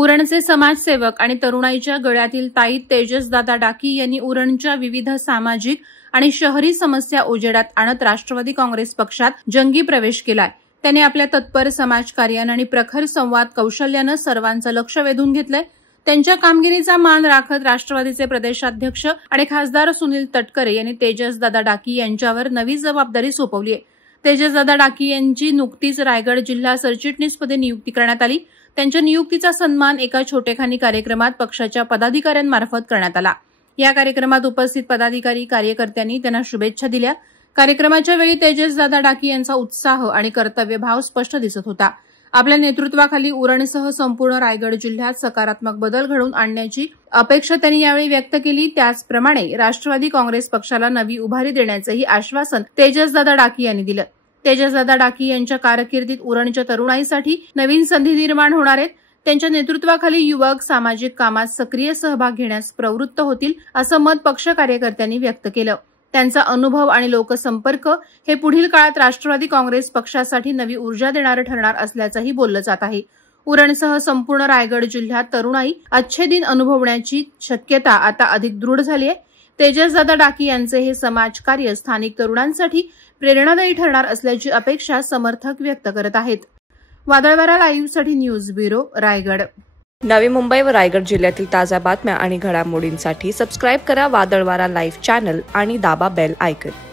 उरणचे समाजसेवक आणि तरुणाईच्या गळ्यातील ताईत तेजसदादा डाकी यांनी उरणच्या विविध सामाजिक आणि शहरी समस्या उजेडात आणत राष्ट्रवादी काँग्रेस पक्षात जंगी प्रवेश केलाय। त्यांनी आपल्या तत्पर समाजकार्याने आणि प्रखर संवाद कौशल्याने सर्वांचं लक्ष वेधून घेतलंय। त्यांच्या कामगिरीचा मान राखत राष्ट्रवादीचे प्रदेशाध्यक्ष आणि खासदार सुनील तटकरे यांनी तेजसदादा डाकी यांच्यावर नवी जबाबदारी सोपवली आहे। तेजसदादा डाकी यांची नुकतीच रायगड जिल्हा सरचिटणीसपदी नियुक्ती करण्यात आली। त्यांच्या नियुक्तीचा सन्मान एका छोटेखानी कार्यक्रमात पक्षाच्या पदाधिकाऱ्यांमार्फत करण्यात आला। या कार्यक्रमात उपस्थित पदाधिकारी कार्यकर्त्यांनी त्यांना शुभेच्छा दिल्या। कार्यक्रमाच्या वेळी तेजसदादा डाकी यांचा उत्साह आणि कर्तव्यभाव स्पष्ट दिसत होता। आपल्या नेतृत्वाखाली उरणसह संपूर्ण रायगड जिल्ह्यात सकारात्मक बदल घडवून आणण्याची अपेक्षा त्यांनी यावेळी व्यक्त केली। त्याचप्रमाणे राष्ट्रवादी काँग्रेस पक्षाला नवी उभारी देण्याचेही आश्वासन तेजसदादा डाकी यांनी दिलं। तेजसदादा डाकी यांच्या कारकिर्दीत उरणच्या तरुणाईसाठी नवीन संधी निर्माण होणार आहेत। त्यांच्या नेतृत्वाखाली युवक सामाजिक कामात सक्रिय सहभाग घेण्यास प्रवृत्त होतील असं मत पक्ष कार्यकर्त्यांनी व्यक्त केलं। त्यांचा अनुभव आणि लोकसंपर्क हे पुढील काळात राष्ट्रवादी काँग्रेस पक्षासाठी नवी ऊर्जा देणारं ठरणार असल्याचंही बोललं जात आहे। उरणसह संपूर्ण रायगड जिल्ह्यात तरुणाई अच्छे दिन अनुभवण्याची शक्यता आता अधिक दृढ झाली आहे। तेजसदादा डाकी यांचे हे समाजकार्य स्थानिक तरुणांसाठी प्रेरणादायी ठरणार असल्याची अपेक्षा समर्थक व्यक्त करत आहेत। वादळवारा लाईव्हसाठी न्यूज ब्युरो रायगड। नवी मुंबई व रायगड जिल्ह्यातील ताज्या बातम्या आणि घडामोडींसाठी सबस्क्राईब करा वादळवारा लाईव्ह चॅनल आणि दाबा बेल आयकॉन।